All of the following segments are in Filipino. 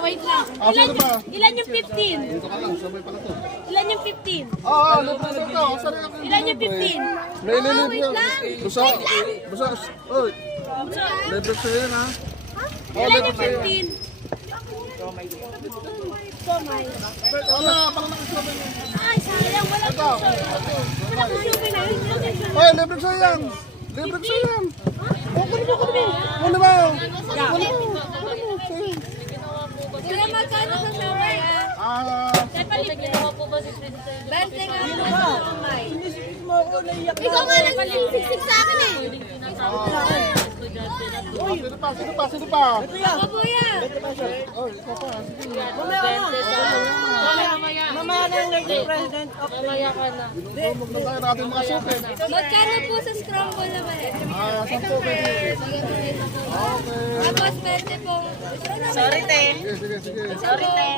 Wait lang. Sino ba? Ilan yung 15? Dito ka lang, sabay pala to. Ilan yung 15? Libre na ito. Ilan yung 15? May libre wait yan. lang. Basta, oy, libre sa'yo yan ha. Ilan yung 15? Wala, pala lang sabay. Ay, sayang. Wala Ito. Wala kang sumay na yun. Oy, libre sa'yo yan. Libre sa'yo yan. Kunin mo. Kunin mo. Kaya magkano sa sumay ah? Kaya palibre. 20 nga po sa sumay. Ikaw nga nagsisiksik sa akin eh. Sino pa? Ako po yan. Oy, ikaw pa. Sige. Mamaya na yung naging president of the Maglantayan natin mga suki. Magkano po sa scramble naman eh? 10 pwede. Tapos 20 po. Sorry, te. Sige. Sorry, te.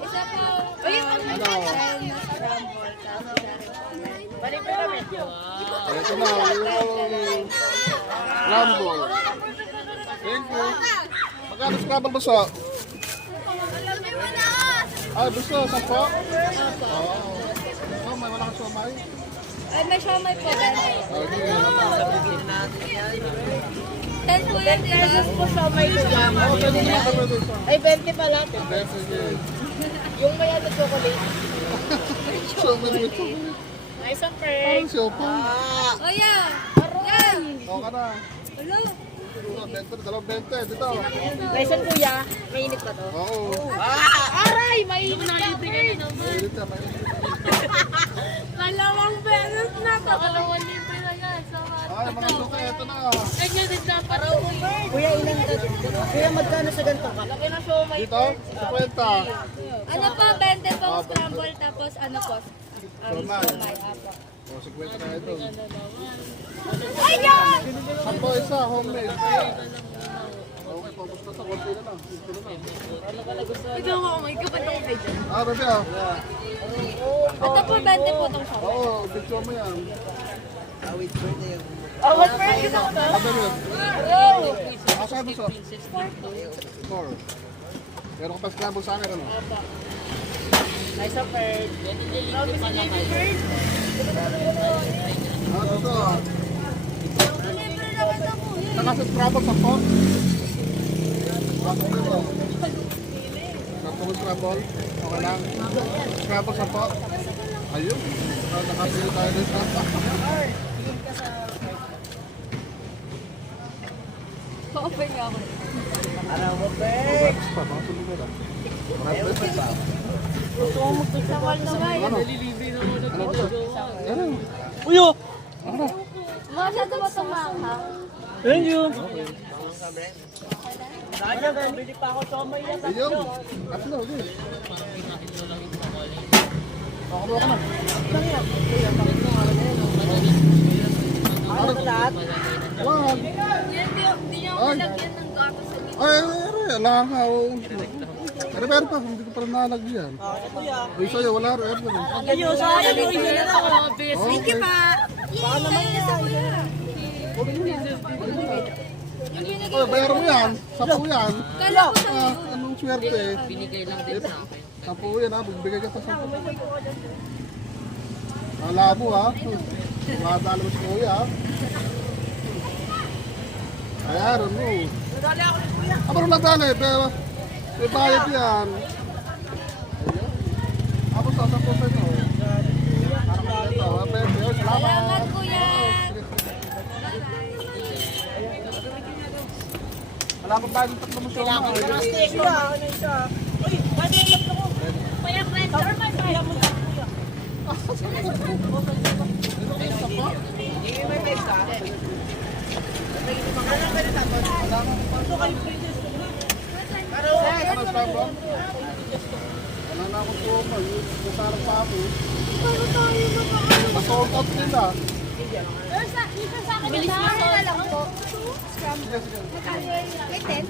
Isa po. Uy, Ano? Balibre kami. Ito na, yung Rumble. Thank you. Magkano scrabble ba sa? Ay, gusto, 10? Oo. Oh, may wala kang sumay? Ay, may siomay po. Okay. 10 po yan, di ba? Po siya may pajama. Oh, pwede naman kami dito. Ay, 20 pala. Sige. Yung may ano chocolate. Sumay naman ito. Nice and Parang siopa. Oh, yeah. Yan. Oo ka na. Hello. 20, dito. Nice and kuya. Mainit pa to. Oo. Aray! Mainit na yun. Mainit ka, mainit. Dalawang beses na to. Ay, mga suki, ito na. Kuya, ilang to. Kuya, magkano sa ganito? Laki na siya may Dito, 50. Ano po, 20 po scramble, tapos ano po? Sumay. Sumay, apo. O, 50 na ito. Ay, yan! 10 isa, homemade. Okay, paubos na sa konti na lang. Ito na lang. Ikaw mo, may kapatong kayo dyan. Bebe ah. Ito po, 20 po itong siya. Oo, video mo yan. Oh, what for you na to? Bebe. Oh! Asa mo sa? 4. Meron ka pa scramble sa akin, ano? Nice and bird. Love is a baby bird. Ito. Libre naman na po yun. Saka sa scramble sa 4. Bakit dito? Scramble. Okay lang. Scramble sa 4. Ayun. Nakasili tayo dito. Pa-open nga ako. Ano mo, bird? Pa, mga suligan ah. Marami pa. Gusto mo magpagsamal na ba? Ano? Ano? Uyo! Masyado ba tumanghang? Thank you! Sayang, bili pa ako somay yan. Ayun. Atlo, okay. Ako na. Ano ba lahat? Wag. Hindi niyo ako lagyan ng gato sa gitna. Ay, langaw. Pero pa, hindi ko pa rin nalagyan. Kuya. Ay, sa'yo, wala rin. Kayo, sayang yung isa na ako. Thank you pa. Baka naman yan. Ay, bayaran mo yan. 10 yan. Kala ko sa Anong swerte? Binigay lang din sa akin. 10 yan ha, bibigay ka sa 10. Wala mo ha. Madalo mo si Kuya ha. Ayan, ano. Nadali ako ni kuya. Ano nadali? May bayad yan. Ayan. Ako sa 10 ito. Ito, pwede. Salamat. Salamat, kuya. Wala akong bagong 3 mo siya. Steak ko. Ano isa? Uy, pwede yung laptop ko. Kuya, friend, or my Kuya mo lang, kuya. Hindi may best ka. Ano ba na tapos? Gusto kayo princess. Pero, Ano sa bro? Wala na akong tuma. Nasarap pa ako. Paano tayo magkakaroon? Nasold out nila. Isa sa akin, bilis na lang po. Sige, sige. May 10?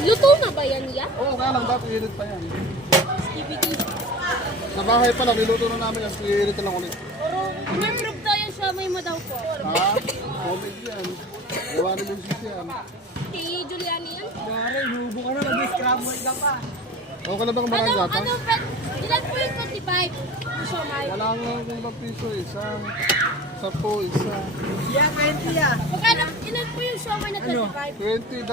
Luto na ba yan, ya? Oo, kaya lang dati init pa yan. Sa bahay pa lang, niluto na namin yan. Init na lang ulit. Umimprove tayo siya, may madaw po. Ha? Homemade yan. Gawa ni Lucis yan. Kay Giuliani inuubo ka na, mag-scramble ka pa. Okay na ba kung maraming gatas? Ilan po yung 25? Yung siomay. Wala nga kung piso, isa. 10, isa. Yeah, 20 ah. Magkano, ilan po yung siomay na 25? 20